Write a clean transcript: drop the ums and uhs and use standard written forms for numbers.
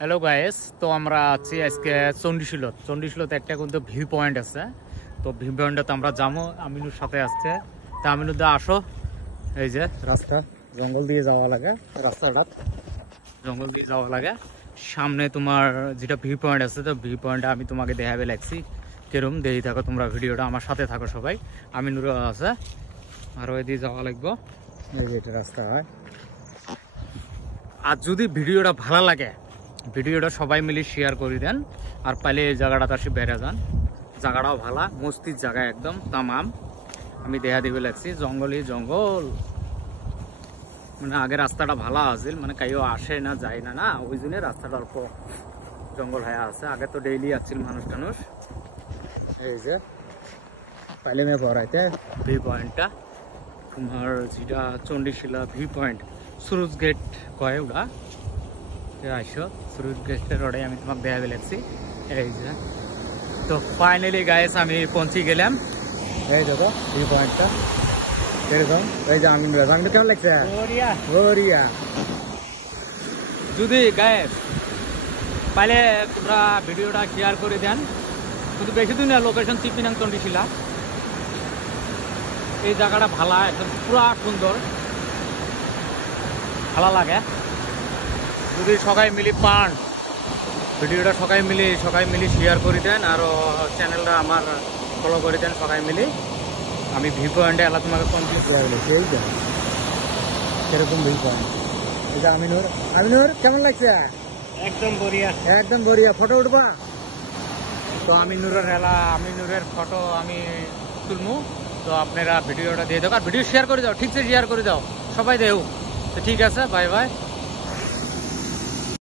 Hello guys, তো আমরা আছি আজকে চণ্ডীশীলত একটা কিন্তু ভিউ পয়েন্ট আছে। তো ভিউ পয়েন্টে আমরা যাবো। আমিনুর সাথে আসছে। তা আমিনুর দা আসো। এই যে রাস্তা জঙ্গল দিয়ে যাওয়া লাগে, রাস্তাটা জঙ্গল দিয়ে যাওয়া লাগে। সামনে তোমার যেটা ভিউ পয়েন্ট আছে, তো ভিউ পয়েন্টটা আমি তোমাকে দেখাবে লাগছি কিরম। দেখি থাকো তোমরা ভিডিওটা, আমার সাথে থাকো সবাই। আমিনুরও আছে, আরও এদিকে যাওয়া লাগবো। এই যে এটা রাস্তা হয়। আর যদি ভিডিওটা ভালো লাগে, ভিডিওটা সবাই মিলে শেয়ার করে দেন। আর পাইলে এই জায়গাটাতে আসি বেড়ে যান। জায়গাটাও ভালো, মস্তির জায়গা একদম তামাম। আমি দেখা দিবে লাগছি জঙ্গলই জঙ্গল। মানে আগে রাস্তাটা ভালো আছিল, মানে কেউ আসে না যায় না, ওই জন্য রাস্তাটা অল্প জঙ্গল হয়ে আছে। আগে তো ডেইলি আসছিল মানুষ টানুষ। এই যে পাইলে মেয়ে পড়াইতে ভিউ পয়েন্টটা তোমার যেটা চণ্ডীশিলা ভিউ পয়েন্ট, সুরুজ গেট কয় ওটা। আইসো সুরুজ গেটের রোডে আমি তোমাকে দেখাবে লাগছি। এই যে তো ফাইনালি গাইস আমি পৌঁছে গেলাম। এই দেখো ভিউ পয়েন্টটা এরকম। এই যে আমি কেমন লাগছে? যদি গাইস পাইলে তোমরা ভিডিওটা শেয়ার করে দেন। কিন্তু বেশি দিন না, লোকেশন চিপিনাং চণ্ডীশিলা। এই জায়গাটা ভালো, একদম পুরা সুন্দর, ভালো লাগে। যদি সবাই মিলি পান ভিডিওটা, সবাই মিলি শেয়ার করে দেন। আর চ্যানেলটা আমার ফলো করে দেন সবাই মিলি। আমি ভিউ পয়েন্টে এলা তোমাকে কমপ্লিট করে বলেছি। এই যে সেরকম ভিউ পয়েন্ট। এই যে আমিনুর কেমন লাগছে? একদম বড়িয়া, একদম বড়িয়া। ফটো উঠবা? তো আমিনুরের ফটো আমি তুলবো। তো আপনারা ভিডিওটা দিয়ে দাও, আর ভিডিও শেয়ার করে দাও, ঠিক আছে? শেয়ার করে দাও সবাই দেও। তো ঠিক আছে, বাই বাই।